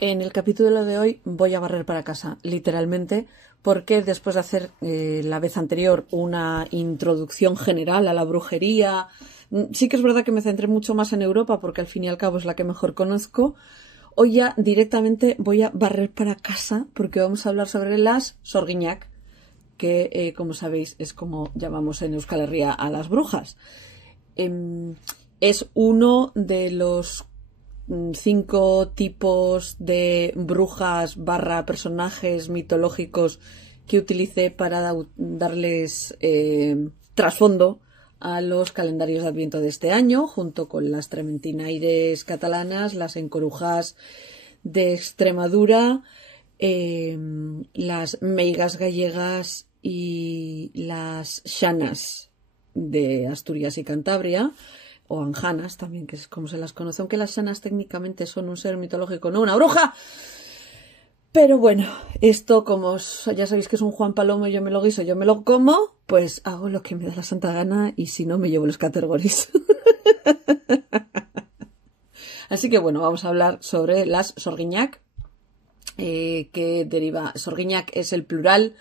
En el capítulo de hoy voy a barrer para casa, literalmente, porque después de hacer la vez anterior una introducción general a la brujería, sí que es verdad que me centré mucho más en Europa, porque al fin y al cabo es la que mejor conozco. Hoy ya directamente voy a barrer para casa, porque vamos a hablar sobre las sorgiñak, que como sabéis es como llamamos en Euskal Herria a las brujas. Es uno de los 5 tipos de brujas / personajes mitológicos que utilicé para darles trasfondo a los calendarios de Adviento de este año, junto con las trementinaires catalanas, las encorujas de Extremadura, las meigas gallegas y las xanas de Asturias y Cantabria, o anjanas también, que es como se las conoce, aunque las xanas técnicamente son un ser mitológico, no una bruja. Pero bueno, esto como ya sabéis que es un Juan Palomo y yo me lo guiso, yo me lo como, pues hago lo que me da la santa gana y si no me llevo los categories. Así que bueno, vamos a hablar sobre las sorgiñak, que deriva, sorgiñak es el plural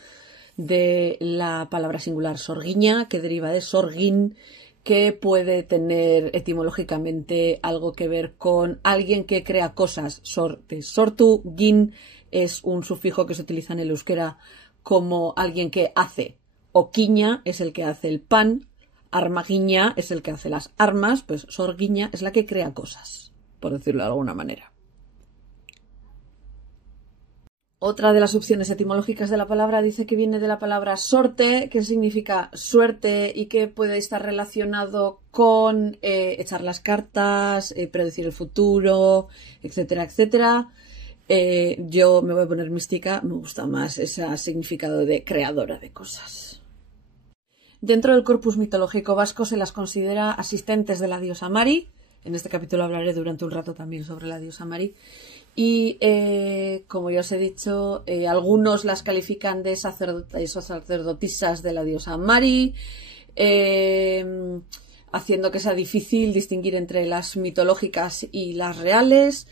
de la palabra singular sorguiña, que deriva de sorguín, que puede tener etimológicamente algo que ver con alguien que crea cosas. Sortu, guin es un sufijo que se utiliza en el euskera como alguien que hace. Oquiña es el que hace el pan. Armaguiña es el que hace las armas. Pues sorguiña es la que crea cosas, por decirlo de alguna manera. Otra de las opciones etimológicas de la palabra dice que viene de la palabra sorte, que significa suerte y que puede estar relacionado con echar las cartas, predecir el futuro, etcétera, etcétera. Yo me voy a poner mística, me gusta más ese significado de creadora de cosas. Dentro del corpus mitológico vasco se las considera asistentes de la diosa Mari. En este capítulo hablaré durante un rato también sobre la diosa Mari. Y como ya os he dicho, algunos las califican de sacerdotes o sacerdotisas de la diosa Mari, haciendo que sea difícil distinguir entre las mitológicas y las reales.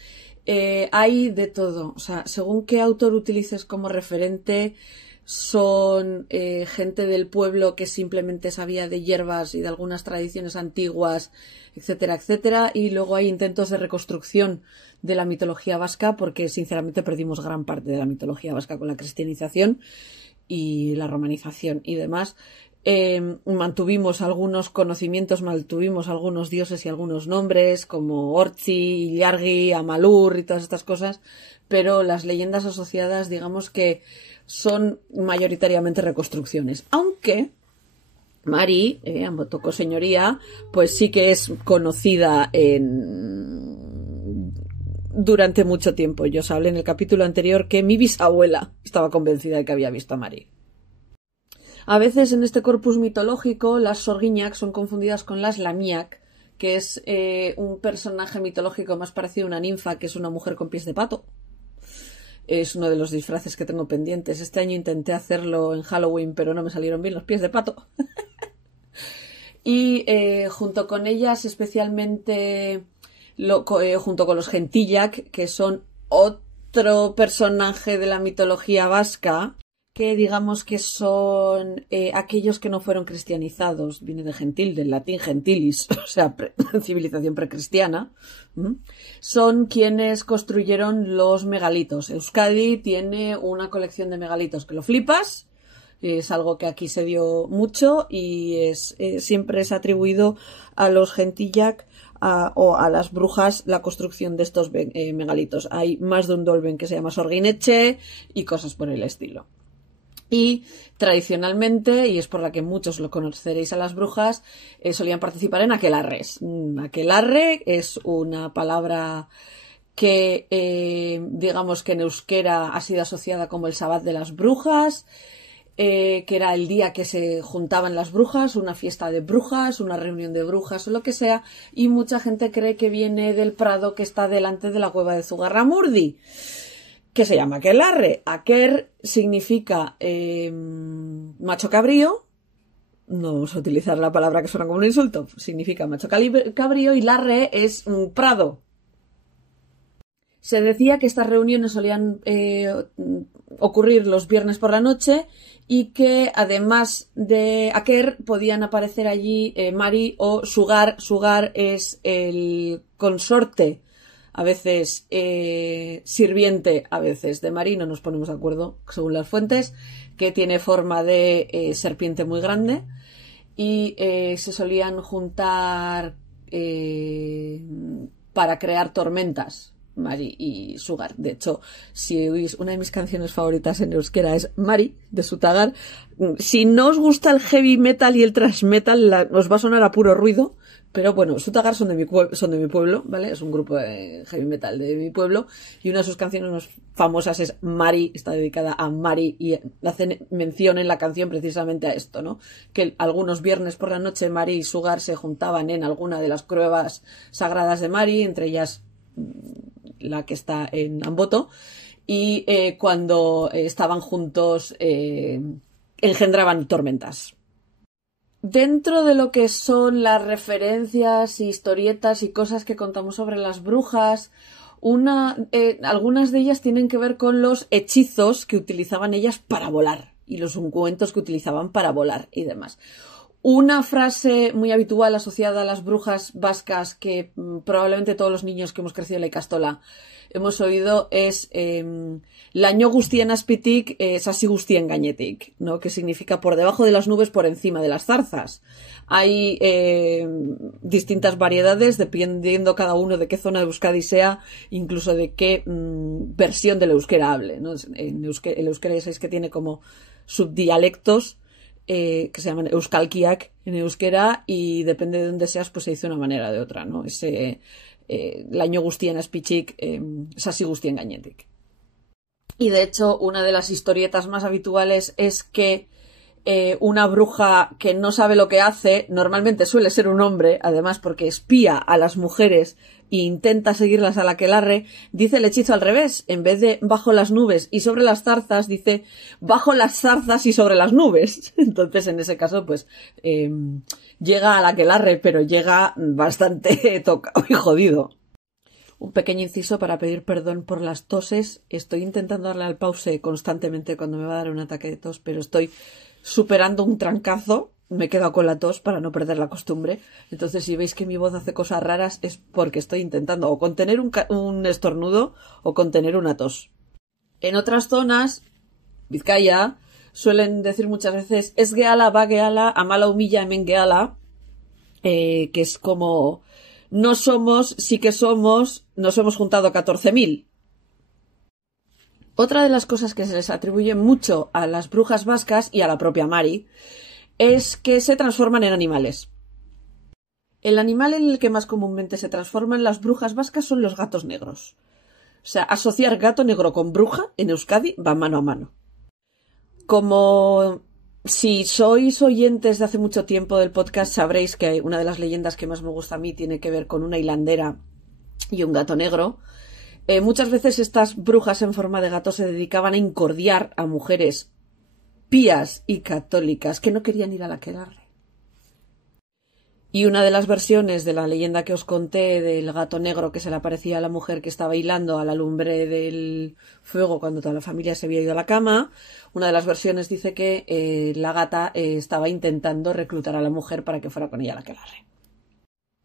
Hay de todo, o sea, según qué autor utilices como referente, son gente del pueblo que simplemente sabía de hierbas y de algunas tradiciones antiguas, etcétera, etcétera, y luego hay intentos de reconstrucción de la mitología vasca, porque sinceramente perdimos gran parte de la mitología vasca con la cristianización y la romanización y demás. Mantuvimos algunos conocimientos, mantuvimos algunos dioses y algunos nombres como Ortzi, Ilargi, Amalur y todas estas cosas, pero las leyendas asociadas, digamos que son mayoritariamente reconstrucciones, aunque Mari, tocó señoría, pues sí que es conocida durante mucho tiempo. Yo os hablé en el capítulo anterior que mi bisabuela estaba convencida de que había visto a Mari. A veces en este corpus mitológico las sorgiñak son confundidas con las lamiak, que es un personaje mitológico más parecido a una ninfa, que es una mujer con pies de pato. Es uno de los disfraces que tengo pendientes. Este año intenté hacerlo en Halloween, pero no me salieron bien los pies de pato. Y junto con ellas, especialmente junto con los gentillak, que son otro personaje de la mitología vasca, que digamos que son aquellos que no fueron cristianizados, viene de gentil, del latín gentilis, o sea, civilización precristiana, son quienes construyeron los megalitos. Euskadi tiene una colección de megalitos que lo flipas, es algo que aquí se dio mucho y siempre es atribuido a los gentillak o a las brujas la construcción de estos megalitos. Hay más de un dolmen que se llama sorguineche y cosas por el estilo. Y tradicionalmente, y es por la que muchos lo conoceréis a las brujas, solían participar en aquelarres. Aquelarre es una palabra que digamos que en euskera ha sido asociada como el Sabbat de las brujas, que era el día que se juntaban las brujas, una fiesta de brujas, una reunión de brujas o lo que sea, y mucha gente cree que viene del prado que está delante de la cueva de Zugarramurdi, que se llama aquelarre. Aquer significa macho cabrío, no vamos a utilizar la palabra que suena como un insulto, significa macho cabrío, y larre es prado. Se decía que estas reuniones solían ocurrir los viernes por la noche y que además de Aker podían aparecer allí Mari o Sugar. Sugar es el consorte, a veces sirviente, a veces de Mari, no nos ponemos de acuerdo según las fuentes, que tiene forma de serpiente muy grande y se solían juntar para crear tormentas. Mari y Sugar. De hecho, si oís, una de mis canciones favoritas en euskera es Mari, de Sutagar. Si no os gusta el heavy metal y el thrash metal, os va a sonar a puro ruido, pero bueno, Sutagar son de mi pueblo, ¿vale? Es un grupo de heavy metal de mi pueblo, y una de sus canciones más famosas es Mari, está dedicada a Mari, y hacen mención en la canción precisamente a esto, ¿no? Que algunos viernes por la noche Mari y Sugar se juntaban en alguna de las cuevas sagradas de Mari, entre ellas la que está en Amboto, y cuando estaban juntos engendraban tormentas. Dentro de lo que son las referencias, historietas y cosas que contamos sobre las brujas, algunas de ellas tienen que ver con los hechizos que utilizaban ellas para volar y los ungüentos que utilizaban para volar y demás. Una frase muy habitual asociada a las brujas vascas que probablemente todos los niños que hemos crecido en la Ikastola hemos oído es laño guztien azpitik, sasi guztien gainetik, ¿no? Que significa por debajo de las nubes, por encima de las zarzas. Hay distintas variedades dependiendo cada uno de qué zona de Euskadi sea, incluso de qué versión del euskera hable, ¿no? El euskera ya sabéis que tiene como subdialectos que se llaman euskalkiak en euskera, y depende de dónde seas pues se dice de una manera o de otra, ¿no? Ese laño guztien azpitik, sasi guztien gainetik. Y de hecho una de las historietas más habituales es que una bruja que no sabe lo que hace, normalmente suele ser un hombre, además porque espía a las mujeres e intenta seguirlas a la aquelarre, dice el hechizo al revés. En vez de bajo las nubes y sobre las zarzas, dice bajo las zarzas y sobre las nubes. Entonces, en ese caso, pues llega a la aquelarre, pero llega bastante tocado y jodido. Un pequeño inciso para pedir perdón por las toses. Estoy intentando darle al pause constantemente cuando me va a dar un ataque de tos, pero estoy superando un trancazo. Me he quedado con la tos para no perder la costumbre. Entonces, si veis que mi voz hace cosas raras, es porque estoy intentando o contener un estornudo o contener una tos. En otras zonas, Vizcaya, suelen decir muchas veces es gehala, va gehala, amala humilla, hemen gehala, que es como no somos, sí que somos, nos hemos juntado 14.000. Otra de las cosas que se les atribuye mucho a las brujas vascas y a la propia Mari es que se transforman en animales. El animal en el que más comúnmente se transforman las brujas vascas son los gatos negros. O sea, asociar gato negro con bruja en Euskadi va mano a mano. Como si sois oyentes de hace mucho tiempo del podcast, sabréis que una de las leyendas que más me gusta a mí tiene que ver con una hilandera y un gato negro. Muchas veces estas brujas en forma de gato se dedicaban a incordiar a mujeres pías y católicas que no querían ir a la aquelarre. Y una de las versiones de la leyenda que os conté del gato negro que se le aparecía a la mujer que estaba hilando a la lumbre del fuego cuando toda la familia se había ido a la cama, una de las versiones dice que la gata estaba intentando reclutar a la mujer para que fuera con ella a la aquelarre.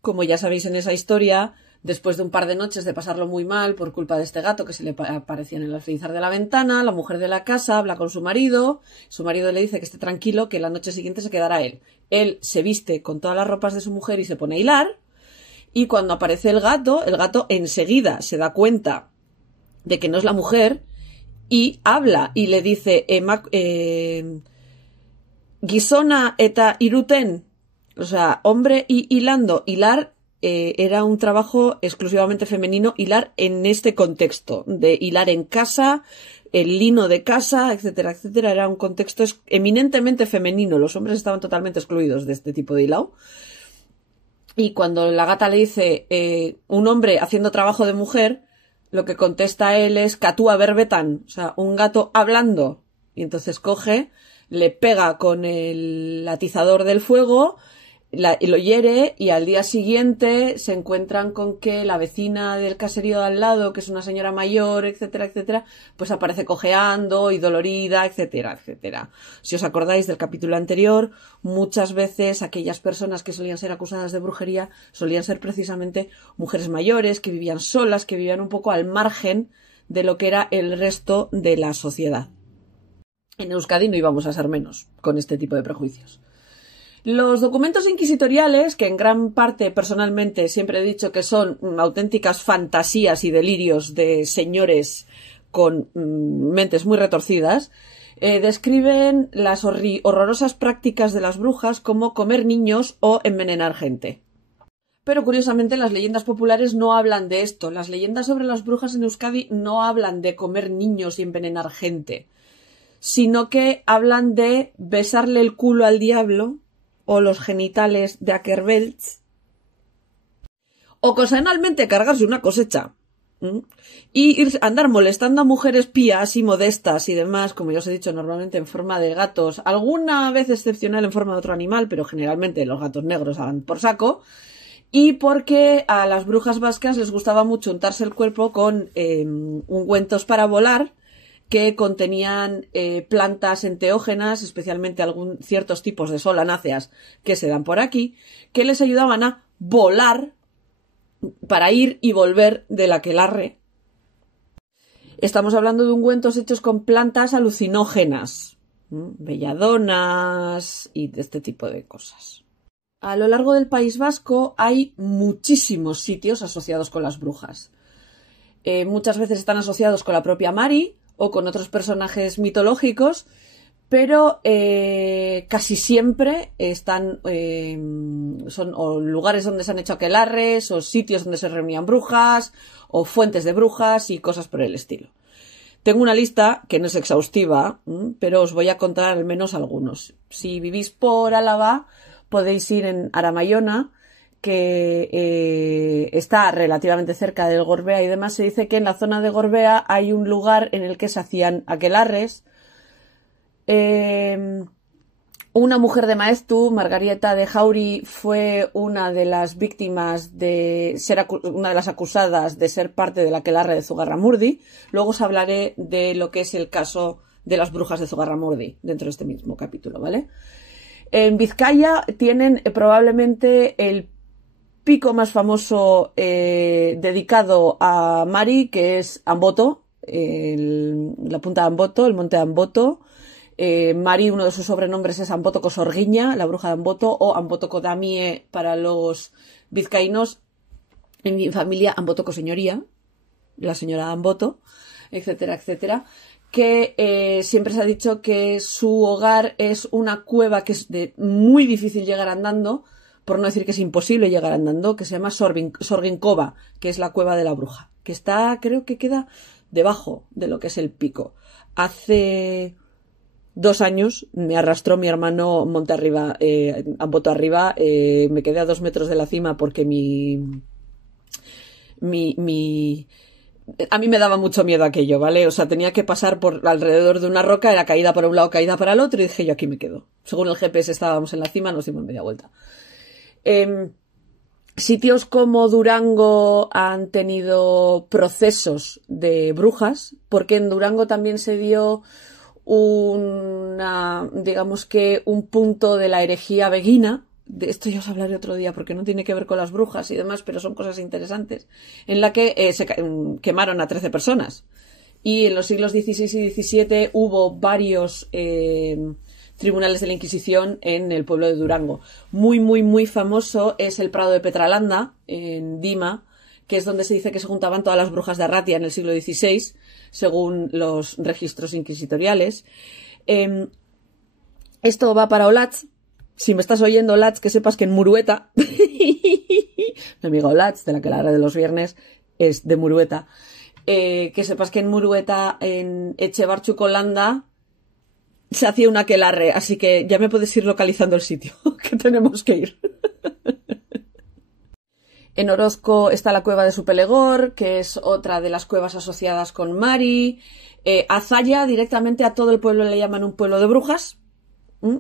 Como ya sabéis en esa historia, después de un par de noches de pasarlo muy mal por culpa de este gato que se le aparecía en el alféizar de la ventana, la mujer de la casa habla con su marido le dice que esté tranquilo, que la noche siguiente se quedará él. Él se viste con todas las ropas de su mujer y se pone a hilar, y cuando aparece el gato enseguida se da cuenta de que no es la mujer y habla y le dice gizona eta iruten, o sea, hombre y hilando. Hilar era un trabajo exclusivamente femenino, hilar en este contexto de hilar en casa, el lino de casa, etcétera, etcétera. Era un contexto eminentemente femenino. Los hombres estaban totalmente excluidos de este tipo de hilado. Y cuando la gata le dice un hombre haciendo trabajo de mujer, lo que contesta él es katúa berbetan, o sea, un gato hablando. Y entonces coge, le pega con el atizador del fuego, y lo hiere, y al día siguiente se encuentran con que la vecina del caserío de al lado, que es una señora mayor, etcétera, etcétera, pues aparece cojeando y dolorida, etcétera, etcétera. Si os acordáis del capítulo anterior, muchas veces aquellas personas que solían ser acusadas de brujería solían ser precisamente mujeres mayores, que vivían solas, que vivían un poco al margen de lo que era el resto de la sociedad. En Euskadi no íbamos a ser menos con este tipo de prejuicios. Los documentos inquisitoriales, que en gran parte personalmente siempre he dicho que son auténticas fantasías y delirios de señores con mentes muy retorcidas, describen las horrorosas prácticas de las brujas como comer niños o envenenar gente. Pero curiosamente las leyendas populares no hablan de esto. Las leyendas sobre las brujas en Euskadi no hablan de comer niños y envenenar gente, sino que hablan de besarle el culo al diablo o los genitales de Akerbelts, o ocasionalmente cargarse una cosecha y andar molestando a mujeres pías y modestas y demás, como ya os he dicho, normalmente en forma de gatos, alguna vez excepcional en forma de otro animal, pero generalmente los gatos negros van por saco. Y porque a las brujas vascas les gustaba mucho untarse el cuerpo con ungüentos para volar que contenían plantas enteógenas, especialmente ciertos tipos de solanáceas que se dan por aquí, que les ayudaban a volar para ir y volver del aquelarre. Estamos hablando de ungüentos hechos con plantas alucinógenas, belladonas y de este tipo de cosas. A lo largo del País Vasco hay muchísimos sitios asociados con las brujas. Muchas veces están asociados con la propia Mari o con otros personajes mitológicos, pero casi siempre son o lugares donde se han hecho aquelarres, o sitios donde se reunían brujas, o fuentes de brujas y cosas por el estilo. Tengo una lista que no es exhaustiva, pero os voy a contar al menos algunos. Si vivís por Álava, podéis ir en Aramayona, que está relativamente cerca del Gorbea y demás. Se dice que en la zona de Gorbea hay un lugar en el que se hacían aquelarres. Una mujer de Maeztu, Margarita de Jauri, fue una de las víctimas de ser una de las acusadas de ser parte del aquelarre de Zugarramurdi. Luego os hablaré de lo que es el caso de las brujas de Zugarramurdi dentro de este mismo capítulo, ¿vale? En Vizcaya tienen probablemente el pico más famoso dedicado a Mari, que es Amboto, la punta de Amboto, el monte de Amboto. Mari, uno de sus sobrenombres es Amboto Cosorguiña, la bruja de Amboto, o Amboto Kodamie para los vizcaínos. En mi familia, Amboto Coseñoría, la señora Amboto, etcétera, etcétera. Que siempre se ha dicho que su hogar es una cueva que es de muy difícil llegar andando, por no decir que es imposible llegar andando, que se llama Sorginkova, que es la cueva de la bruja, que está, creo que queda debajo de lo que es el pico. Hace 2 años me arrastró mi hermano monte arriba, Amboto arriba, me quedé a 2 metros de la cima porque a mí me daba mucho miedo aquello, ¿vale? O sea, tenía que pasar por alrededor de una roca, era caída para un lado, caída para el otro, y dije yo aquí me quedo. Según el GPS estábamos en la cima, nos dimos media vuelta. Sitios como Durango han tenido procesos de brujas, porque en Durango también se dio digamos que un punto de la herejía beguina. De esto ya os hablaré otro día porque no tiene que ver con las brujas y demás, pero son cosas interesantes, en la que se quemaron a 13 personas. Y en los siglos XVI y XVII hubo varios tribunales de la Inquisición en el pueblo de Durango. Muy, muy, muy famoso es el Prado de Petralanda, en Dima, que es donde se dice que se juntaban todas las brujas de Arratia en el siglo XVI, según los registros inquisitoriales. Esto va para Olatz. Si me estás oyendo, Olatz, que sepas que en Murueta, mi amiga Olatz, de la que la haré de los viernes, es de Murueta, que sepas que en Murueta, en Echebarchucolanda, se hacía un aquelarre, así que ya me puedes ir localizando el sitio, que tenemos que ir. En Orozco está la cueva de Supelegor, que es otra de las cuevas asociadas con Mari. A Zalla, directamente a todo el pueblo le llaman un pueblo de brujas.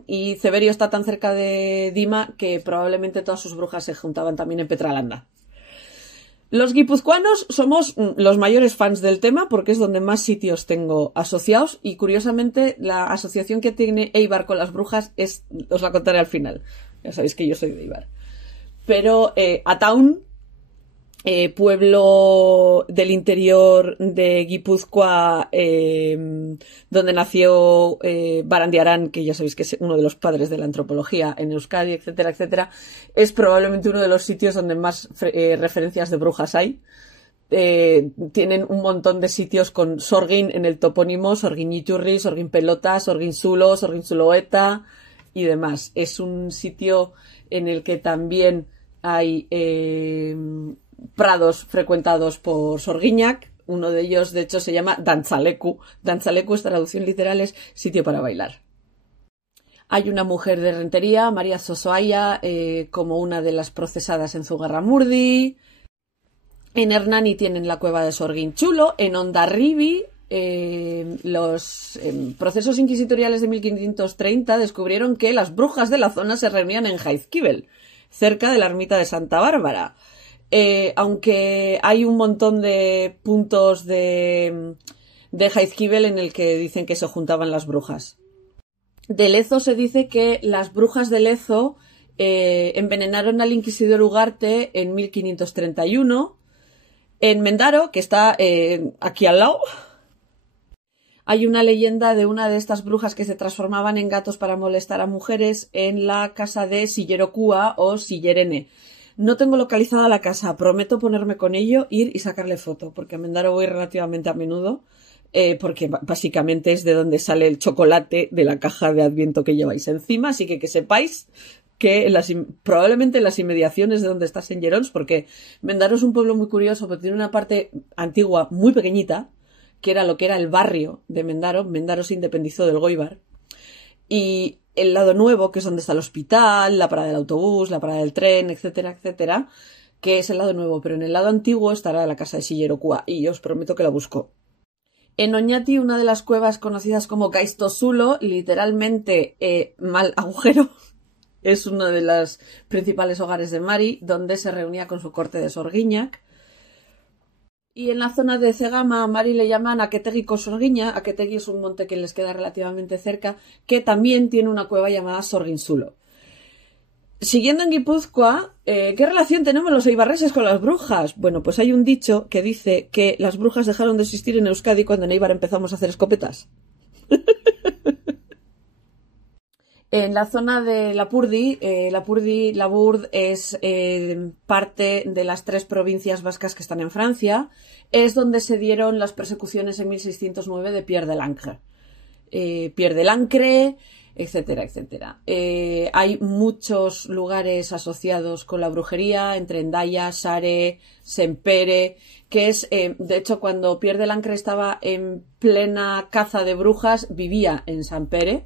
Y Ceberio está tan cerca de Dima que probablemente todas sus brujas se juntaban también en Petralanda. Los guipuzcoanos somos los mayores fans del tema porque es donde más sitios tengo asociados y curiosamente la asociación que tiene Eibar con las brujas os la contaré al final. Ya sabéis que yo soy de Eibar. Pero Ataun, pueblo del interior de Guipúzcoa, donde nació Barandiarán, que ya sabéis que es uno de los padres de la antropología en Euskadi, etcétera, etcétera, es probablemente uno de los sitios donde más referencias de brujas hay. Tienen un montón de sitios con Sorgin en el topónimo, Sorgin Iturri, Sorgin Pelota, Sorgin Zulo, Sorgin Zuloeta y demás. Es un sitio en el que también hay prados frecuentados por Sorgiñak. Uno de ellos, de hecho, se llama Dantzaleku. Dantzaleku, es traducción literal, es sitio para bailar. Hay una mujer de Rentería, María Zozoaya, como una de las procesadas en Zugarramurdi. En Hernani tienen la cueva de Sorgin Chulo. En Hondarribi, los procesos inquisitoriales de 1530 descubrieron que las brujas de la zona se reunían en Jaizkibel, cerca de la ermita de Santa Bárbara. Aunque hay un montón de puntos de Jaizkibel en el que dicen que se juntaban las brujas. De Lezo se dice que las brujas de Lezo envenenaron al inquisidor Ugarte en 1531. En Mendaro, que está aquí al lado, hay una leyenda de una de estas brujas que se transformaban en gatos para molestar a mujeres en la casa de Sillerokua o Sillerene. No tengo localizada la casa, prometo ponerme con ello, ir y sacarle foto, porque a Mendaro voy relativamente a menudo, porque básicamente es de donde sale el chocolate de la caja de Adviento que lleváis encima, así que sepáis que probablemente en las inmediaciones de donde está Saint Jerons, porque Mendaro es un pueblo muy curioso, porque tiene una parte antigua muy pequeñita, que era lo que era el barrio de Mendaro. Mendaro se independizó del Goibar. Y el lado nuevo, que es donde está el hospital, la parada del autobús, la parada del tren, etcétera, etcétera, que es el lado nuevo. Pero en el lado antiguo estará la casa de Sillerokua, y os prometo que la busco. En Oñati, una de las cuevas conocidas como Gaistozulo, literalmente mal agujero, es uno de los principales hogares de Mari, donde se reunía con su corte de Sorgiñak. Y en la zona de Cegama a Mari le llaman Aquetegui con Sorgiña. Aquetegui es un monte que les queda relativamente cerca, que también tiene una cueva llamada Sorginzulo. Siguiendo en Guipúzcoa, ¿qué relación tenemos los eibarreses con las brujas? Bueno, pues hay un dicho que dice que las brujas dejaron de existir en Euskadi cuando en Eibar empezamos a hacer escopetas. En la zona de Lapurdi, Labourd es parte de las 3 provincias vascas que están en Francia. Es donde se dieron las persecuciones en 1609 de Pierre de Lancre. Pierre de Lancre, etcétera, etcétera. Hay muchos lugares asociados con la brujería, entre Endaya, Sare, Sempere, que es, de hecho, cuando Pierre de Lancre estaba en plena caza de brujas, vivía en Sempere.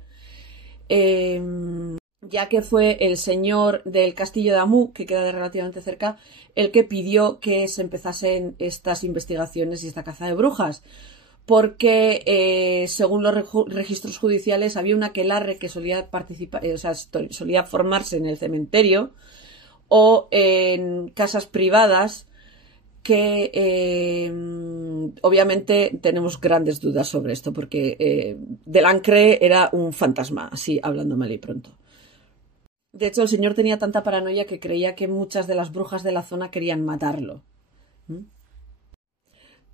Ya que fue el señor del castillo de Amu, que queda relativamente cerca, el que pidió que se empezasen estas investigaciones y esta caza de brujas, porque según los registros judiciales había una aquelarre que solía participar, solía formarse en el cementerio o en casas privadas que obviamente tenemos grandes dudas sobre esto, porque Delancre era un fantasma, así hablando mal y pronto. De hecho, el señor tenía tanta paranoia que creía que muchas de las brujas de la zona querían matarlo.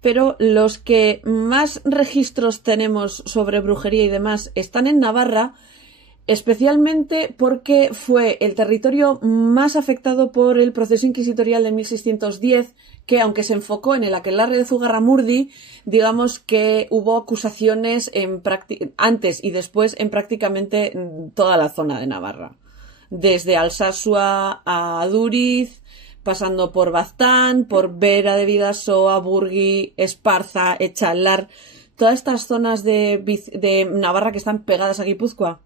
Pero los que más registros tenemos sobre brujería y demás están en Navarra, especialmente porque fue el territorio más afectado por el proceso inquisitorial de 1610, que aunque se enfocó en el aquelarre de Zugarramurdi, digamos que hubo acusaciones antes y después en prácticamente toda la zona de Navarra. Desde Alsasua a Aduriz, pasando por Baztán, por Vera de Bidasoa, Burgui, Esparza, Echalar, todas estas zonas de Navarra que están pegadas a Guipúzcoa.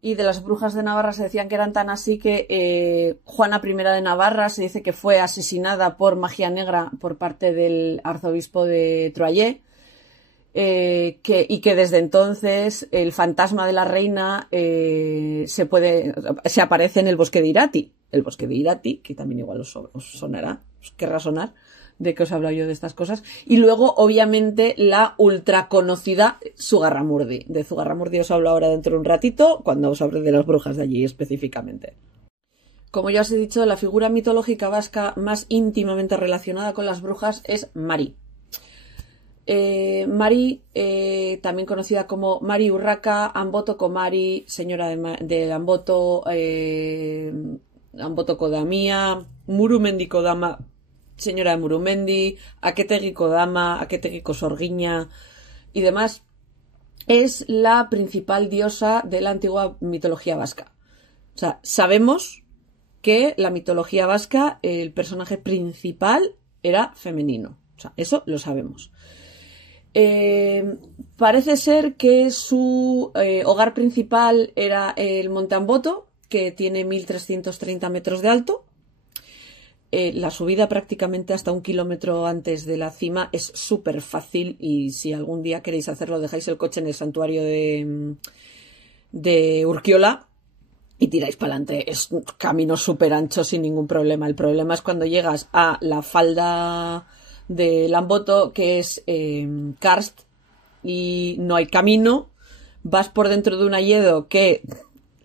Y de las brujas de Navarra se decían que eran tan así que Juana I de Navarra se dice que fue asesinada por magia negra por parte del arzobispo de Troyes. y que desde entonces el fantasma de la reina se aparece en el bosque de Irati. El bosque de Irati, que también igual os sonará, os querrá sonar de que os he hablado yo de estas cosas. Y luego, obviamente, la ultra conocida Zugarramurdi. De Zugarramurdi os hablo ahora dentro de un ratito, cuando os hable de las brujas de allí específicamente. Como ya os he dicho, la figura mitológica vasca más íntimamente relacionada con las brujas es Mari. Mari, también conocida como Mari Urraca, Amboto Komari, señora de Amboto, Amboto Kodamia, Murumendi Kodama, señora de Murumendi, Aketegi Kodama, Aketegi Kosorguiña y demás, es la principal diosa de la antigua mitología vasca. O sea, sabemos que la mitología vasca, el personaje principal era femenino. O sea, eso lo sabemos. Parece ser que su hogar principal era el Monte Amboto, que tiene 1330 metros de alto. La subida prácticamente hasta 1 kilómetro antes de la cima es súper fácil, y si algún día queréis hacerlo, dejáis el coche en el santuario de Urkiola y tiráis para adelante. Es un camino súper ancho sin ningún problema. El problema es cuando llegas a la falda de Amboto, que es karst, y no hay camino. Vas por dentro de un hayedo que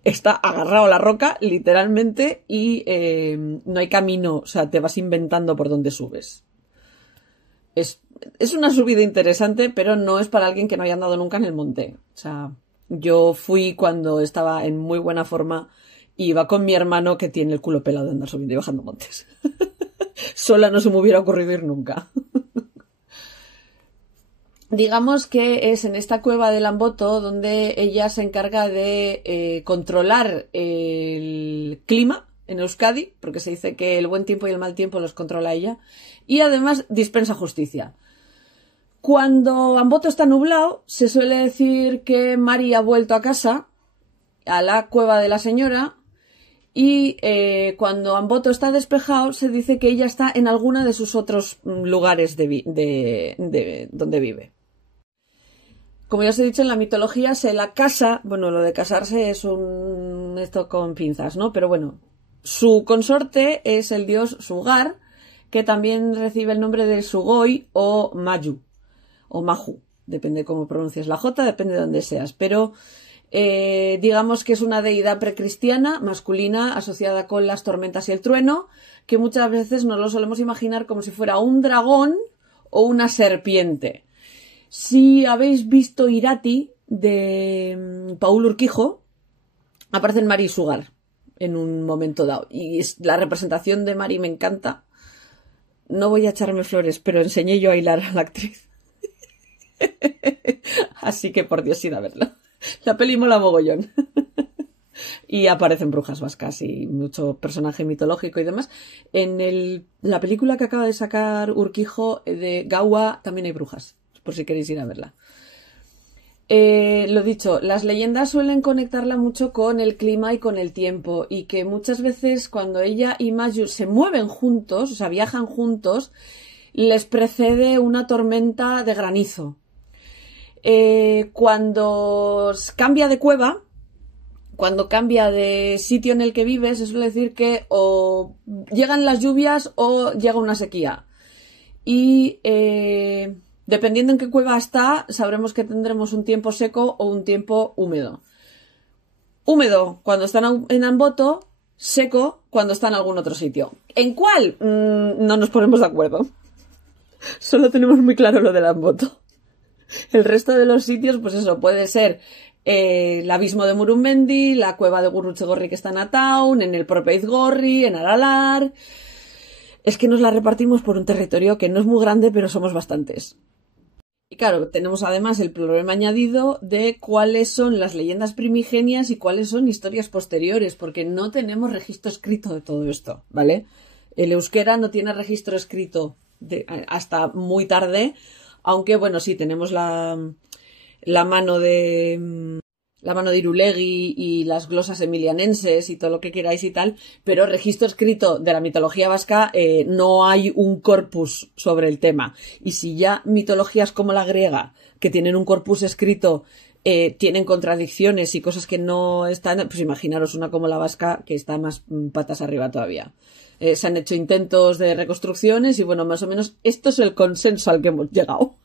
está agarrado a la roca, literalmente, y no hay camino. O sea, te vas inventando por dónde subes. Es una subida interesante, pero no es para alguien que no haya andado nunca en el monte. O sea, yo fui cuando estaba en muy buena forma y iba con mi hermano, que tiene el culo pelado de andar subiendo y bajando montes. Sola no se me hubiera ocurrido ir nunca. Digamos que es en esta cueva del Amboto donde ella se encarga de controlar el clima en Euskadi, porque se dice que el buen tiempo y el mal tiempo los controla ella, y además dispensa justicia. Cuando Amboto está nublado, se suele decir que Mari ha vuelto a casa, a la cueva de la señora, y cuando Amboto está despejado, se dice que ella está en alguna de sus otros lugares de donde vive. Como ya os he dicho, en la mitología se la casa, bueno, lo de casarse es esto con pinzas, ¿no? Pero bueno, su consorte es el dios Sugar, que también recibe el nombre de Sugoi o Mayu, o Maju, depende cómo pronuncies la J, depende de dónde seas, pero digamos que es una deidad precristiana, masculina, asociada con las tormentas y el trueno, que muchas veces nos lo solemos imaginar como si fuera un dragón o una serpiente. Si habéis visto Irati de Paul Urquijo, aparecen Mari y Sugar en un momento dado. Y la representación de Mari me encanta. No voy a echarme flores, pero enseñé yo a hilar a la actriz. Así que por Dios, id a verla. La peli mola mogollón. Y aparecen brujas vascas y mucho personaje mitológico y demás. En la película que acaba de sacar Urquijo de Gaua también hay brujas, por si queréis ir a verla. Lo dicho, las leyendas suelen conectarla mucho con el clima y con el tiempo, y que muchas veces cuando ella y Mayu se mueven juntos, o sea, viajan juntos, les precede una tormenta de granizo. Cuando cambia de cueva, cuando cambia de sitio en el que vive, se suele decir que o llegan las lluvias o llega una sequía. Y dependiendo en qué cueva está, sabremos que tendremos un tiempo seco o un tiempo húmedo. Húmedo cuando están en Amboto, seco cuando está en algún otro sitio. ¿En cuál? No nos ponemos de acuerdo. Solo tenemos muy claro lo del Amboto. El resto de los sitios, pues eso, puede ser el abismo de Murumendi, la cueva de Gurrutxegorri que está en Ataun, en el propio Izgorri, en Aralar. Es que nos la repartimos por un territorio que no es muy grande, pero somos bastantes. Y claro, tenemos además el problema añadido de cuáles son las leyendas primigenias y cuáles son historias posteriores, porque no tenemos registro escrito de todo esto, ¿vale? El euskera no tiene registro escrito hasta muy tarde, aunque bueno, sí, tenemos la mano de la mano de Irulegui y las glosas emilianenses y todo lo que queráis y tal, pero registro escrito de la mitología vasca no hay un corpus sobre el tema. Y si ya mitologías como la griega, que tienen un corpus escrito, tienen contradicciones y cosas que no están, pues imaginaros una como la vasca, que está más patas arriba todavía. Se han hecho intentos de reconstrucciones y bueno, más o menos esto es el consenso al que hemos llegado.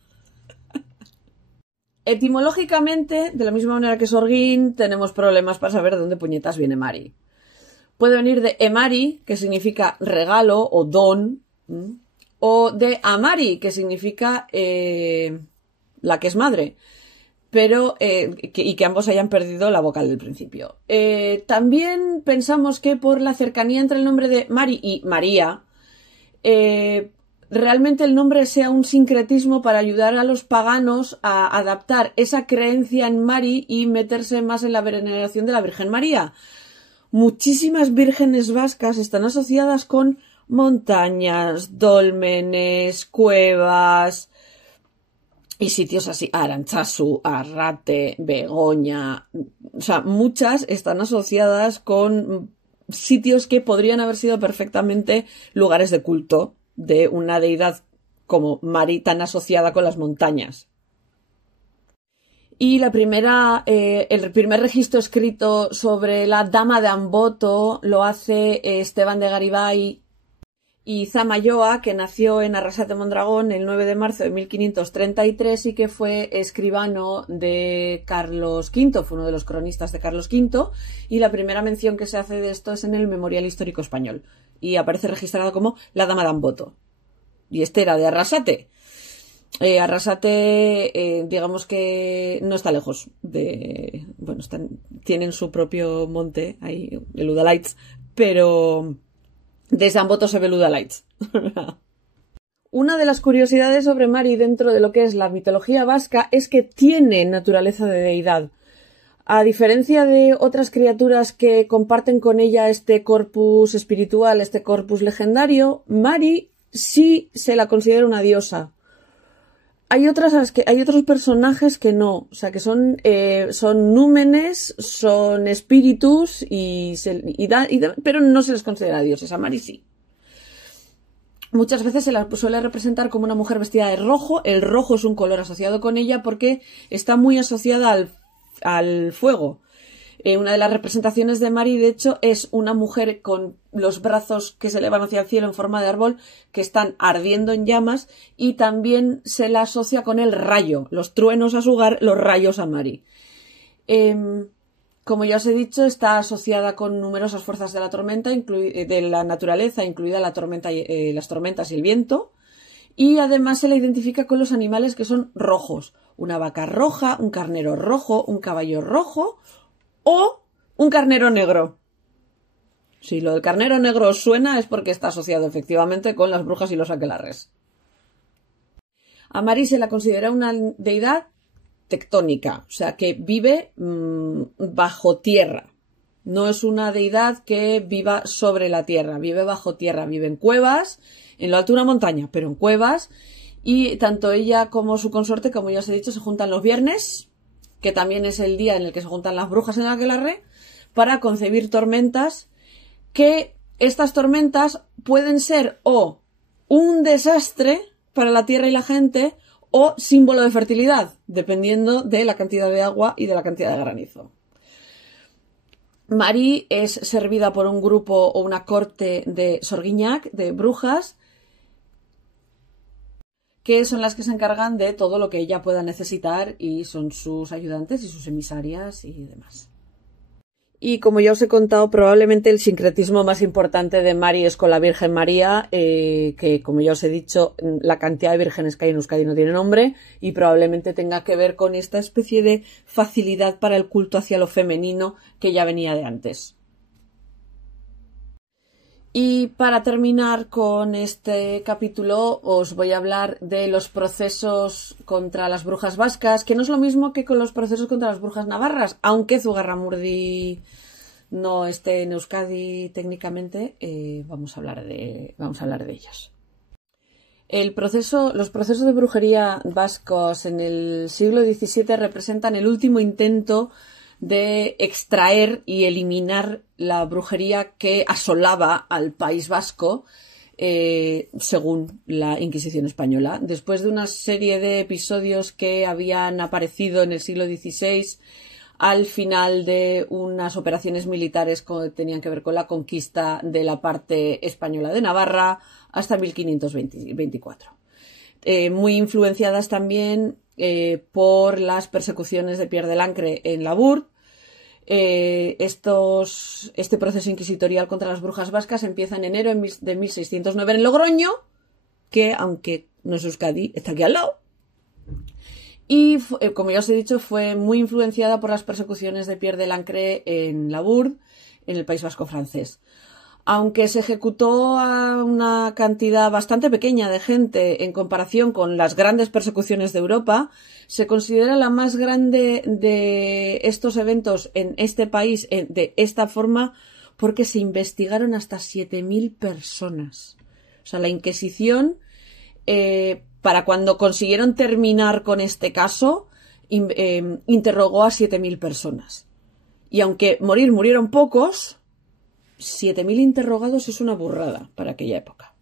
Etimológicamente, de la misma manera que Sorgin, tenemos problemas para saber de dónde puñetas viene Mari. Puede venir de Emari, que significa regalo o don, o de Amari, que significa la que es madre, pero y que ambos hayan perdido la vocal del principio. También pensamos que por la cercanía entre el nombre de Mari y María, realmente el nombre sea un sincretismo para ayudar a los paganos a adaptar esa creencia en Mari y meterse más en la veneración de la Virgen María. Muchísimas vírgenes vascas están asociadas con montañas, dólmenes, cuevas y sitios así, Arantzazu, Arrate, Begoña, o sea, muchas están asociadas con sitios que podrían haber sido perfectamente lugares de culto de una deidad como Mari tan asociada con las montañas. Y el primer registro escrito sobre la Dama de Amboto lo hace Esteban de Garibay y Zamayoa, que nació en Arrasate Mondragón el 9 de marzo de 1533 y que fue escribano de Carlos V, fue uno de los cronistas de Carlos V, y la primera mención que se hace de esto es en el Memorial Histórico Español, y aparece registrado como la Dama de Amboto. Y este era de Arrasate. Arrasate, digamos que no está lejos de... Bueno, tienen su propio monte, ahí, el Udalaitz, pero desde Amboto se ve el Udalaitz. Una de las curiosidades sobre Mari dentro de lo que es la mitología vasca es que tiene naturaleza de deidad. A diferencia de otras criaturas que comparten con ella este corpus espiritual, este corpus legendario, Mari sí se la considera una diosa. Hay otros personajes que no, o sea, que son númenes, son espíritus pero no se les considera dioses. A Mari sí. Muchas veces se la suele representar como una mujer vestida de rojo. El rojo es un color asociado con ella porque está muy asociada al fuego. Una de las representaciones de Mari, de hecho, es una mujer con los brazos que se elevan hacia el cielo en forma de árbol, que están ardiendo en llamas, y también se la asocia con el rayo, los truenos a Sugar, los rayos a Mari. Como ya os he dicho, está asociada con numerosas fuerzas de la tormenta, de la naturaleza, incluida la tormenta, las tormentas y el viento, y además se la identifica con los animales que son rojos. Una vaca roja, un carnero rojo, un caballo rojo o un carnero negro. Si lo del carnero negro os suena es porque está asociado efectivamente con las brujas y los aquelarres. A Mari se la considera una deidad tectónica, o sea que vive bajo tierra. No es una deidad que viva sobre la tierra, vive bajo tierra, vive en cuevas, en lo alto de una montaña, pero en cuevas, y tanto ella como su consorte, como ya os he dicho, se juntan los viernes, que también es el día en el que se juntan las brujas en el aquelarre, para concebir tormentas, que estas tormentas pueden ser o un desastre para la tierra y la gente, o símbolo de fertilidad, dependiendo de la cantidad de agua y de la cantidad de granizo. Mari es servida por un grupo o una corte de Sorguiñac, de brujas, que son las que se encargan de todo lo que ella pueda necesitar y son sus ayudantes y sus emisarias y demás. Y como ya os he contado, probablemente el sincretismo más importante de Mari es con la Virgen María, que como ya os he dicho, la cantidad de vírgenes que hay en Euskadi no tiene nombre y probablemente tenga que ver con esta especie de facilidad para el culto hacia lo femenino que ya venía de antes. Y para terminar con este capítulo os voy a hablar de los procesos contra las brujas vascas, que no es lo mismo que con los procesos contra las brujas navarras, aunque Zugarramurdi no esté en Euskadi técnicamente, vamos a hablar de ellos. Los procesos de brujería vascos en el siglo XVII representan el último intento de extraer y eliminar la brujería que asolaba al País Vasco, según la Inquisición española. Después de una serie de episodios que habían aparecido en el siglo XVI, al final de unas operaciones militares que tenían que ver con la conquista de la parte española de Navarra hasta 1524. Muy influenciadas también por las persecuciones de Pierre de Lancre en Labourd. Este proceso inquisitorial contra las brujas vascas empieza en enero de 1609 en Logroño, que, aunque no es Euskadi, está aquí al lado. Y, como ya os he dicho, fue muy influenciada por las persecuciones de Pierre de Lancre en Labourd, en el País Vasco francés. Aunque se ejecutó a una cantidad bastante pequeña de gente en comparación con las grandes persecuciones de Europa, se considera la más grande de estos eventos en este país de esta forma porque se investigaron hasta 7.000 personas. O sea, la Inquisición, para cuando consiguieron terminar con este caso, interrogó a 7.000 personas. Y aunque murieron pocos, 7.000 interrogados es una burrada para aquella época.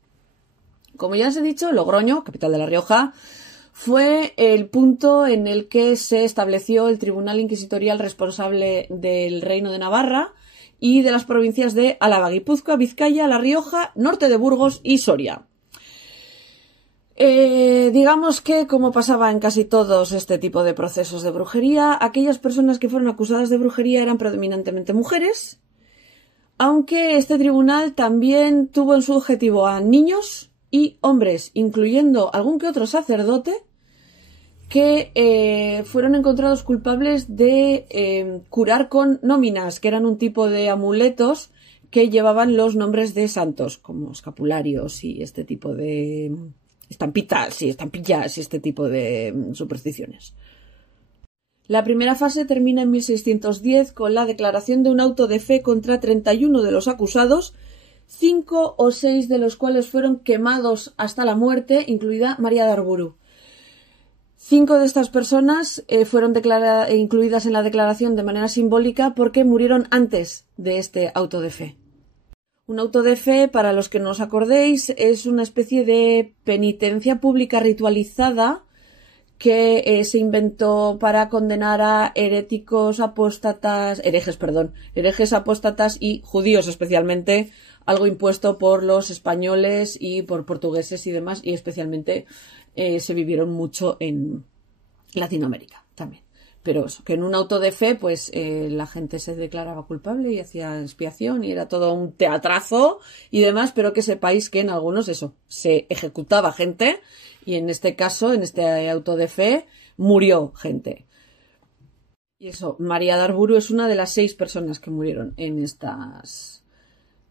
Como ya os he dicho, Logroño, capital de La Rioja, fue el punto en el que se estableció el tribunal inquisitorial responsable del Reino de Navarra y de las provincias de Álava, Guipúzcoa, Vizcaya, La Rioja, norte de Burgos y Soria. Digamos que, como pasaba en casi todos este tipo de procesos de brujería, aquellas personas que fueron acusadas de brujería eran predominantemente mujeres, aunque este tribunal también tuvo en su objetivo a niños y hombres, incluyendo algún que otro sacerdote, que fueron encontrados culpables de curar con nóminas, que eran un tipo de amuletos que llevaban los nombres de santos, como escapularios y este tipo de estampitas y estampillas y este tipo de supersticiones. La primera fase termina en 1610 con la declaración de un auto de fe contra 31 de los acusados, 5 o 6 de los cuales fueron quemados hasta la muerte, incluida María de Arburu. 5 de estas personas fueron incluidas en la declaración de manera simbólica porque murieron antes de este auto de fe. Un auto de fe, para los que no os acordéis, es una especie de penitencia pública ritualizada que se inventó para condenar a herejes apóstatas y judíos especialmente, algo impuesto por los españoles y por portugueses y demás, y especialmente se vivieron mucho en Latinoamérica también. Pero eso, que en un auto de fe, pues la gente se declaraba culpable y hacía expiación y era todo un teatrazo y demás, pero que sepáis que en algunos eso, se ejecutaba gente. Y en este caso, en este auto de fe, murió gente. Y eso, María de Arburu es una de las 6 personas que murieron en estas...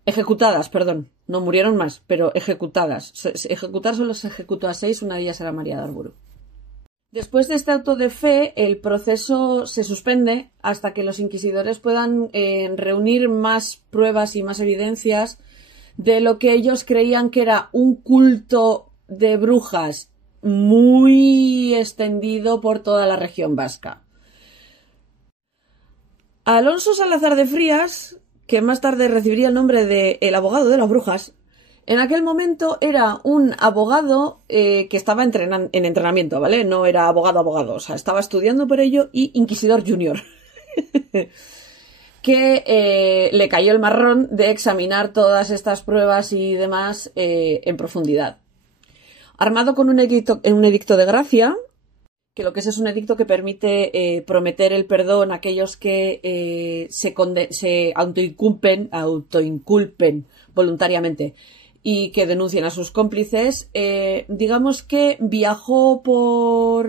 Ejecutadas, perdón. No murieron más, pero ejecutadas. Ejecutar solo se ejecutó a 6, una de ellas era María de Arburu. Después de este auto de fe, el proceso se suspende hasta que los inquisidores puedan reunir más pruebas y más evidencias de lo que ellos creían que era un culto de brujas muy extendido por toda la región vasca. Alonso Salazar de Frías, que más tarde recibiría el nombre de el abogado de las brujas, en aquel momento era un abogado que estaba en entrenamiento, ¿vale? No era abogado, o sea, estaba estudiando por ello y inquisidor junior. Que le cayó el marrón de examinar todas estas pruebas y demás en profundidad. Armado con un edicto de gracia, que lo que es un edicto que permite prometer el perdón a aquellos que se autoinculpen voluntariamente y que denuncien a sus cómplices, digamos que viajó por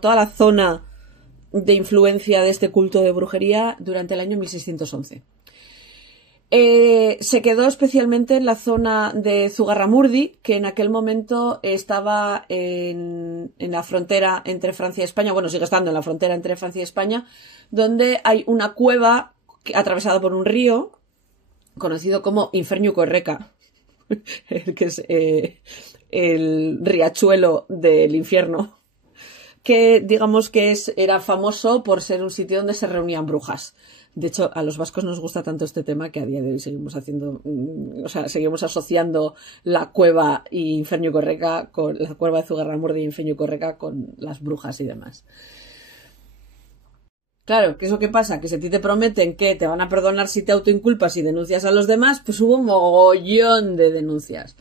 toda la zona de influencia de este culto de brujería durante el año 1611. Se quedó especialmente en la zona de Zugarramurdi, que en aquel momento estaba en la frontera entre Francia y España, bueno, sigue estando en la frontera entre Francia y España, donde hay una cueva atravesada por un río, conocido como Infernuco Erreca, que es el riachuelo del infierno, que digamos que era famoso por ser un sitio donde se reunían brujas. De hecho, a los vascos nos gusta tanto este tema que a día de hoy seguimos seguimos asociando la cueva y Infeño Correca con la cueva de Zugarramurdi y Infeño Correca con las brujas y demás. Claro, ¿qué es lo que pasa? Que si a ti te prometen que te van a perdonar si te autoinculpas y denuncias a los demás, pues hubo un mogollón de denuncias.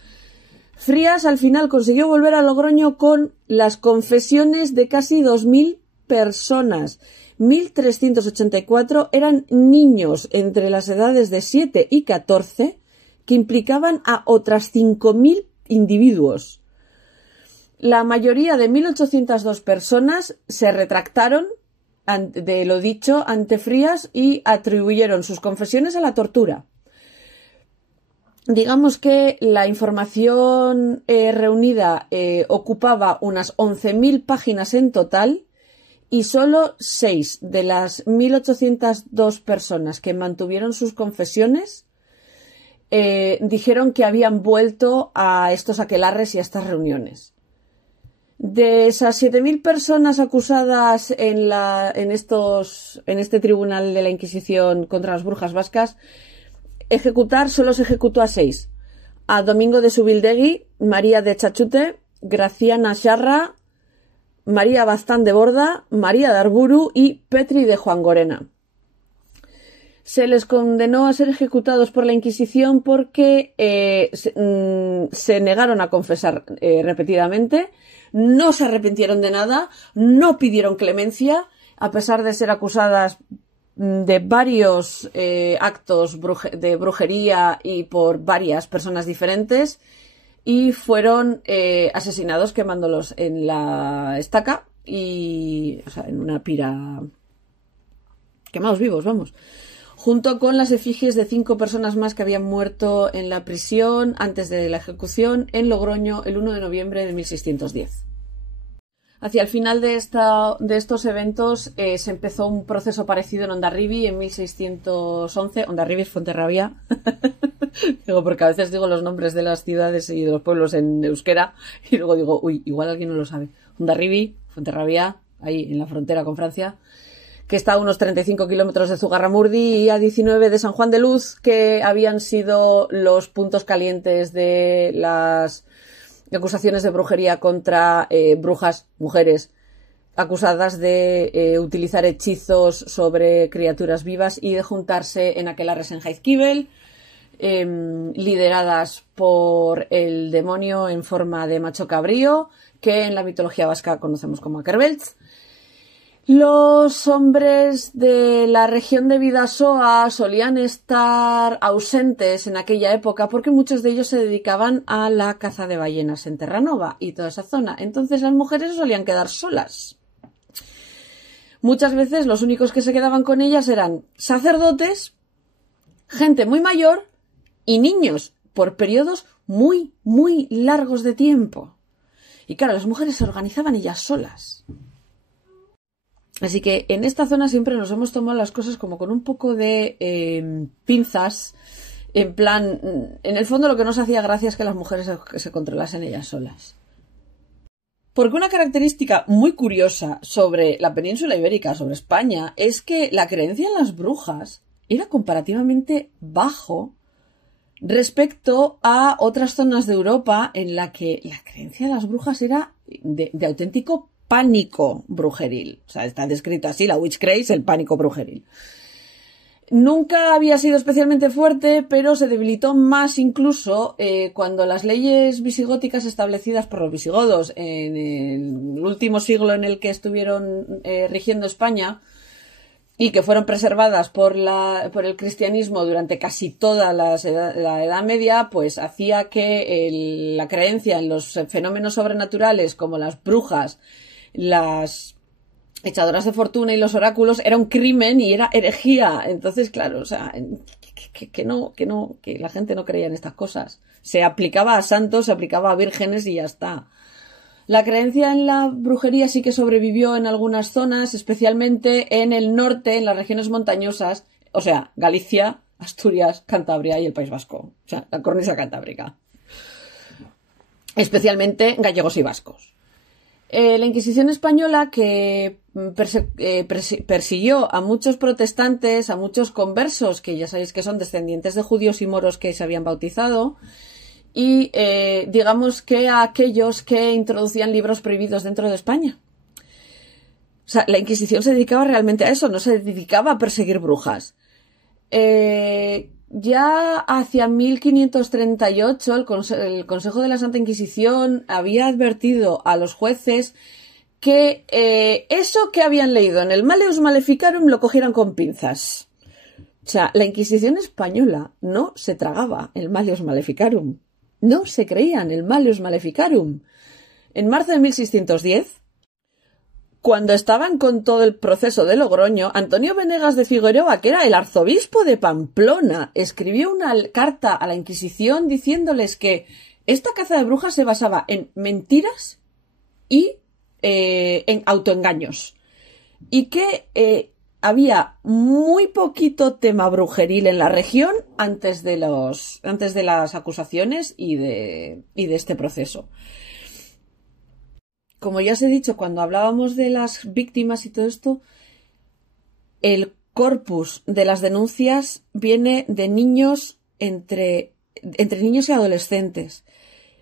Frías al final consiguió volver a Logroño con las confesiones de casi 2.000 personas. 1.384 eran niños entre las edades de 7 y 14 que implicaban a otras 5.000 individuos. La mayoría de 1.802 personas se retractaron de lo dicho ante Frías y atribuyeron sus confesiones a la tortura. Digamos que la información reunida ocupaba unas 11.000 páginas en total y solo 6 de las 1.802 personas que mantuvieron sus confesiones dijeron que habían vuelto a estos aquelarres y a estas reuniones. De esas 7.000 personas acusadas en este tribunal de la Inquisición contra las brujas vascas, ejecutar solo se ejecutó a 6. A Domingo de Subildegui, María de Chachute, Graciana Charra, María Baztán de Borda, María de Arburu y Petri de Juan Gorena. Se les condenó a ser ejecutados por la Inquisición porque se negaron a confesar repetidamente, no se arrepintieron de nada, no pidieron clemencia, a pesar de ser acusadas de varios actos de brujería y por varias personas diferentes, y fueron asesinados quemándolos en la estaca en una pira, quemados vivos, vamos, junto con las efigies de 5 personas más que habían muerto en la prisión antes de la ejecución en Logroño el 1 de noviembre de 1610. Hacia el final de estos eventos se empezó un proceso parecido en Hondarribia en 1611. Hondarribia es Fuenterrabía. Digo, porque a veces digo los nombres de las ciudades y de los pueblos en euskera y luego digo, uy, igual alguien no lo sabe. Hondarribia, Fuenterrabía, ahí en la frontera con Francia, que está a unos 35 kilómetros de Zugarramurdi y a 19 de San Juan de Luz, que habían sido los puntos calientes de las acusaciones de brujería contra brujas, mujeres, acusadas de utilizar hechizos sobre criaturas vivas y de juntarse en aquelarres en Jaizkibel, lideradas por el demonio en forma de macho cabrío, que en la mitología vasca conocemos como Akerbeltz. Los hombres de la región de Bidasoa solían estar ausentes en aquella época porque muchos de ellos se dedicaban a la caza de ballenas en Terranova y toda esa zona. Entonces las mujeres solían quedar solas. Muchas veces los únicos que se quedaban con ellas eran sacerdotes, gente muy mayor y niños por periodos muy, muy largos de tiempo. Y claro, las mujeres se organizaban ellas solas. Así que en esta zona siempre nos hemos tomado las cosas como con un poco de pinzas, en plan, en el fondo lo que nos hacía gracia es que las mujeres se controlasen ellas solas. Porque una característica muy curiosa sobre la península ibérica, sobre España, es que la creencia en las brujas era comparativamente bajo respecto a otras zonas de Europa en la que la creencia en las brujas era de auténtico pánico brujeril. O sea, está descrito así, la witch craze, el pánico brujeril. Nunca había sido especialmente fuerte, pero se debilitó más incluso cuando las leyes visigóticas establecidas por los visigodos en el último siglo en el que estuvieron rigiendo España y que fueron preservadas por el cristianismo durante casi toda la Edad Media, pues hacía que la creencia en los fenómenos sobrenaturales como las brujas, las echadoras de fortuna y los oráculos era un crimen y era herejía. Entonces, claro, o sea, que la gente no creía en estas cosas. Se aplicaba a santos, se aplicaba a vírgenes y ya está. La creencia en la brujería sí que sobrevivió en algunas zonas, especialmente en el norte, en las regiones montañosas, o sea, Galicia, Asturias, Cantabria y el País Vasco. O sea, la cornisa cantábrica. Especialmente gallegos y vascos. La Inquisición española, que persiguió a muchos protestantes, a muchos conversos, que ya sabéis que son descendientes de judíos y moros que se habían bautizado, y digamos que a aquellos que introducían libros prohibidos dentro de España. O sea, la Inquisición se dedicaba realmente a eso, no se dedicaba a perseguir brujas. Ya hacia 1538 el Consejo de la Santa Inquisición había advertido a los jueces que eso que habían leído en el Malleus Maleficarum lo cogieran con pinzas. O sea, la Inquisición española no se tragaba el Malleus Maleficarum. No se creían el Malleus Maleficarum. En marzo de 1610, cuando estaban con todo el proceso de Logroño, Antonio Venegas de Figueroa, que era el arzobispo de Pamplona, escribió una carta a la Inquisición diciéndoles que esta caza de brujas se basaba en mentiras y en autoengaños. Y que había muy poquito tema brujeril en la región antes de las acusaciones y de este proceso. Como ya os he dicho, cuando hablábamos de las víctimas y todo esto, el corpus de las denuncias viene de niños entre niños y adolescentes.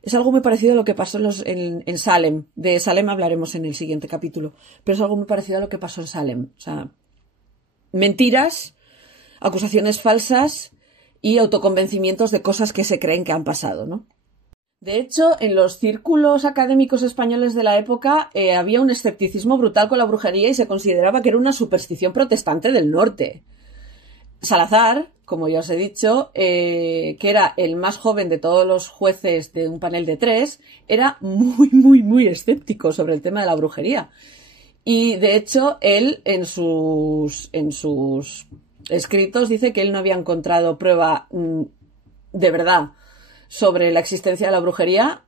Es algo muy parecido a lo que pasó en Salem. De Salem hablaremos en el siguiente capítulo. Pero es algo muy parecido a lo que pasó en Salem. O sea, mentiras, acusaciones falsas y autoconvencimientos de cosas que se creen que han pasado, ¿no? De hecho, en los círculos académicos españoles de la época había un escepticismo brutal con la brujería y se consideraba que era una superstición protestante del norte. Salazar, como ya os he dicho, que era el más joven de todos los jueces de un panel de 3, era muy escéptico sobre el tema de la brujería. Y, de hecho, él en sus escritos dice que él no había encontrado prueba de verdad sobre la existencia de la brujería,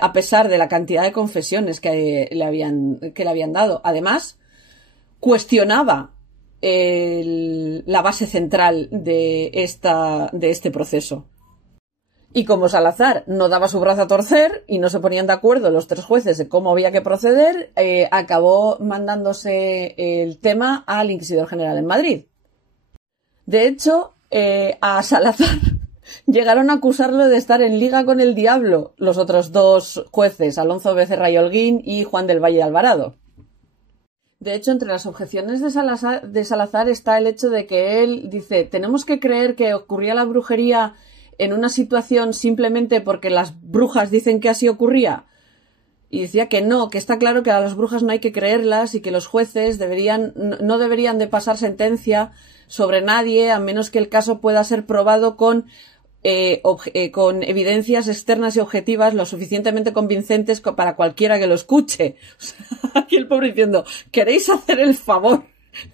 a pesar de la cantidad de confesiones que le habían dado. Además, cuestionaba la base central de este proceso. Y como Salazar no daba su brazo a torcer y no se ponían de acuerdo los 3 jueces de cómo había que proceder, acabó mandándose el tema al Inquisidor General en Madrid. De hecho, a Salazar llegaron a acusarlo de estar en liga con el diablo los otros 2 jueces, Alonso Becerra y Holguín y Juan del Valle Alvarado. De hecho, entre las objeciones de Salazar está el hecho de que él dice: tenemos que creer que ocurría la brujería en una situación simplemente porque las brujas dicen que así ocurría. Y decía que no, que está claro que a las brujas no hay que creerlas y que los jueces no deberían de pasar sentencia sobre nadie a menos que el caso pueda ser probado con evidencias externas y objetivas lo suficientemente convincentes para cualquiera que lo escuche. O sea, aquí el pobre diciendo: ¿queréis hacer el favor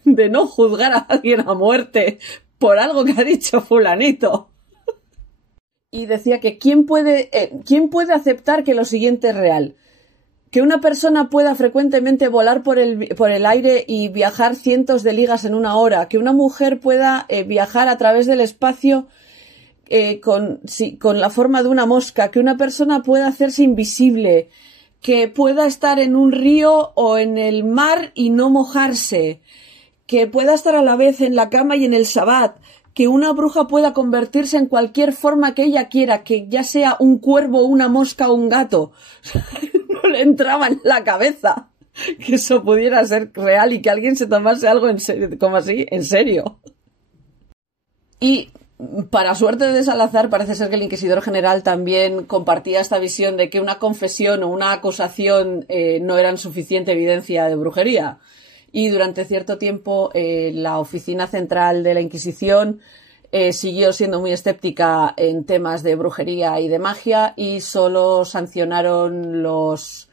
de no juzgar a alguien a muerte por algo que ha dicho fulanito? Y decía que ¿quién puede aceptar que lo siguiente es real? Que una persona pueda frecuentemente volar por el aire y viajar cientos de ligas en una hora, que una mujer pueda viajar a través del espacio con la forma de una mosca, que una persona pueda hacerse invisible, que pueda estar en un río o en el mar y no mojarse, que pueda estar a la vez en la cama y en el sabbat, que una bruja pueda convertirse en cualquier forma que ella quiera, que ya sea un cuervo, una mosca o un gato. No le entraba en la cabeza que eso pudiera ser real y que alguien se tomase algo en serio, como así, en serio. Y para suerte de Salazar, parece ser que el Inquisidor General también compartía esta visión de que una confesión o una acusación no eran suficiente evidencia de brujería. Y durante cierto tiempo la oficina central de la Inquisición siguió siendo muy escéptica en temas de brujería y de magia y solo sancionaron las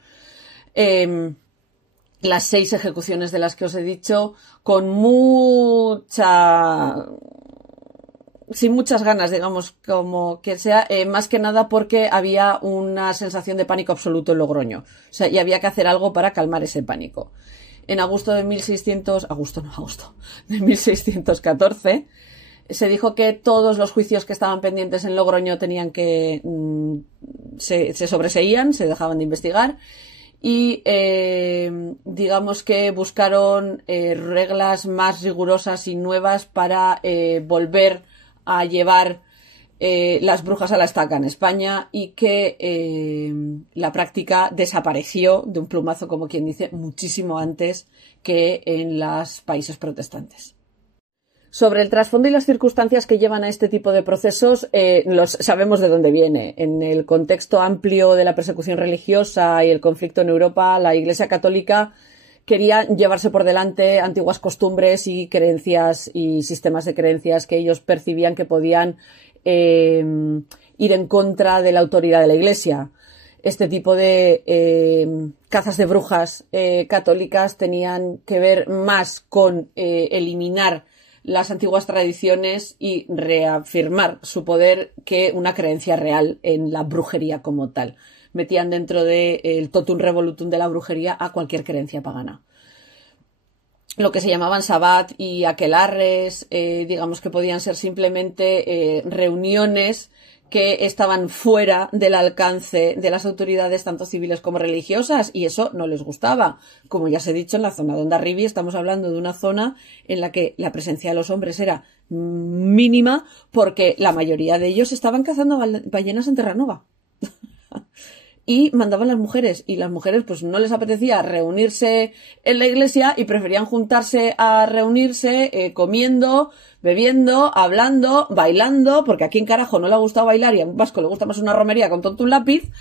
6 ejecuciones de las que os he dicho sin muchas ganas, digamos, como que sea, más que nada porque había una sensación de pánico absoluto en Logroño. O sea, y había que hacer algo para calmar ese pánico. En agosto de 1614, se dijo que todos los juicios que estaban pendientes en Logroño tenían que se sobreseían, se dejaban de investigar, y digamos que buscaron reglas más rigurosas y nuevas para volver a llevar las brujas a la estaca en España, y que la práctica desapareció de un plumazo, como quien dice, muchísimo antes que en los países protestantes. Sobre el trasfondo y las circunstancias que llevan a este tipo de procesos, sabemos de dónde viene. En el contexto amplio de la persecución religiosa y el conflicto en Europa, la Iglesia Católica quería llevarse por delante antiguas costumbres y creencias y sistemas de creencias que ellos percibían que podían ir en contra de la autoridad de la Iglesia. Este tipo de cazas de brujas católicas tenían que ver más con eliminar las antiguas tradiciones y reafirmar su poder que una creencia real en la brujería como tal. Metían dentro del totum revolutum de la brujería a cualquier creencia pagana. Lo que se llamaban sabbat y aquelarres, digamos que podían ser simplemente reuniones que estaban fuera del alcance de las autoridades tanto civiles como religiosas, y eso no les gustaba. Como ya os he dicho, en la zona de Hondarribia estamos hablando de una zona en la que la presencia de los hombres era mínima, porque la mayoría de ellos estaban cazando ballenas en Terranova. Y mandaban las mujeres, y las mujeres pues no les apetecía reunirse en la iglesia y preferían juntarse a reunirse comiendo, bebiendo, hablando, bailando, porque aquí en carajo no le ha gustado bailar y a un vasco le gusta más una romería con tonto un lápiz.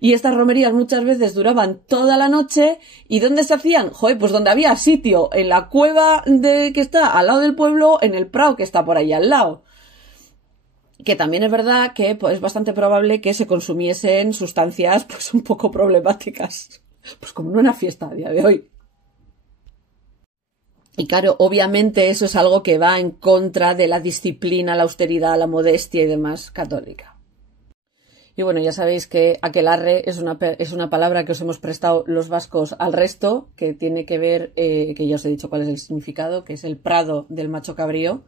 Y estas romerías muchas veces duraban toda la noche. ¿Y dónde se hacían? Joder, pues donde había sitio, en la cueva que está al lado del pueblo, en el prado que está por ahí al lado. Que también es verdad que pues, es bastante probable que se consumiesen sustancias pues un poco problemáticas, pues como en una fiesta a día de hoy. Y claro, obviamente eso es algo que va en contra de la disciplina, la austeridad, la modestia y demás católica. Y bueno, ya sabéis que aquelarre es una palabra que os hemos prestado los vascos al resto, que tiene que ver, que ya os he dicho cuál es el significado, que es el prado del macho cabrío,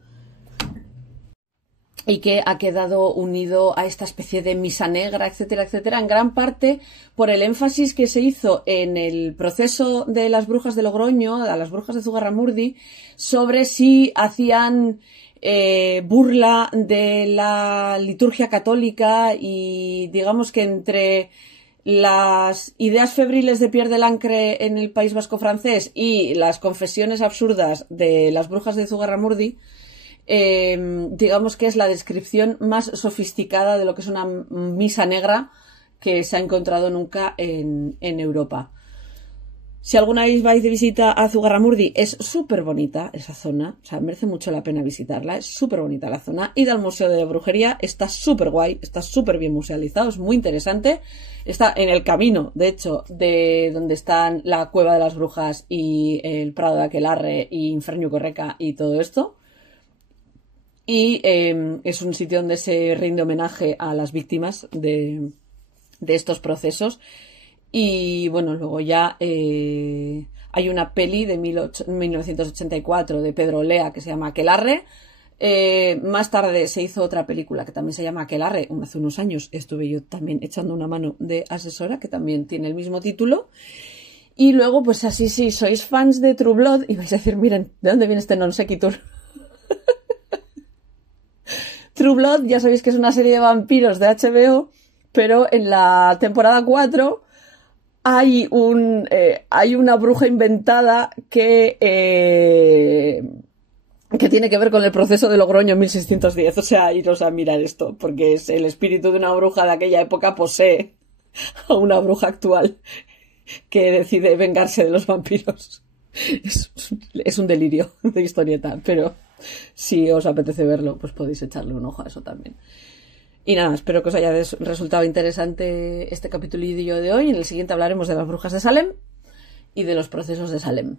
y que ha quedado unido a esta especie de misa negra, etcétera, etcétera, en gran parte por el énfasis que se hizo en el proceso de las brujas de Logroño, a las brujas de Zugarramurdi, sobre si hacían burla de la liturgia católica, y digamos que entre las ideas febriles de Pierre de Lancre en el País Vasco francés y las confesiones absurdas de las brujas de Zugarramurdi, digamos que es la descripción más sofisticada de lo que es una misa negra que se ha encontrado nunca en Europa. Si alguna vez vais de visita a Zugarramurdi, es súper bonita esa zona, o sea, merece mucho la pena visitarla, es súper bonita la zona. Id al Museo de la Brujería, está súper guay, está súper bien musealizado, es muy interesante. Está en el camino, de hecho, de donde están la Cueva de las Brujas y el Prado de Aquelarre y Infernio Correca y todo esto. Y es un sitio donde se rinde homenaje a las víctimas de estos procesos. Y bueno, luego ya hay una peli de 1984 de Pedro Olea que se llama Aquelarre. Más tarde se hizo otra película que también se llama Aquelarre. Hace unos años estuve yo también echando una mano de asesora, que también tiene el mismo título. Y luego, pues así, si sois fans de True Blood y vais a decir, miren, ¿de dónde viene este non sequitur? True Blood, ya sabéis que es una serie de vampiros de HBO, pero en la temporada 4 hay una bruja inventada que tiene que ver con el proceso de Logroño en 1610. O sea, iros a mirar esto, porque es el espíritu de una bruja de aquella época posee a una bruja actual que decide vengarse de los vampiros. Es un delirio de historieta, pero si os apetece verlo, pues podéis echarle un ojo a eso también. Y nada, espero que os haya resultado interesante este capitulillo de hoy. En el siguiente hablaremos de las brujas de Salem y de los procesos de Salem.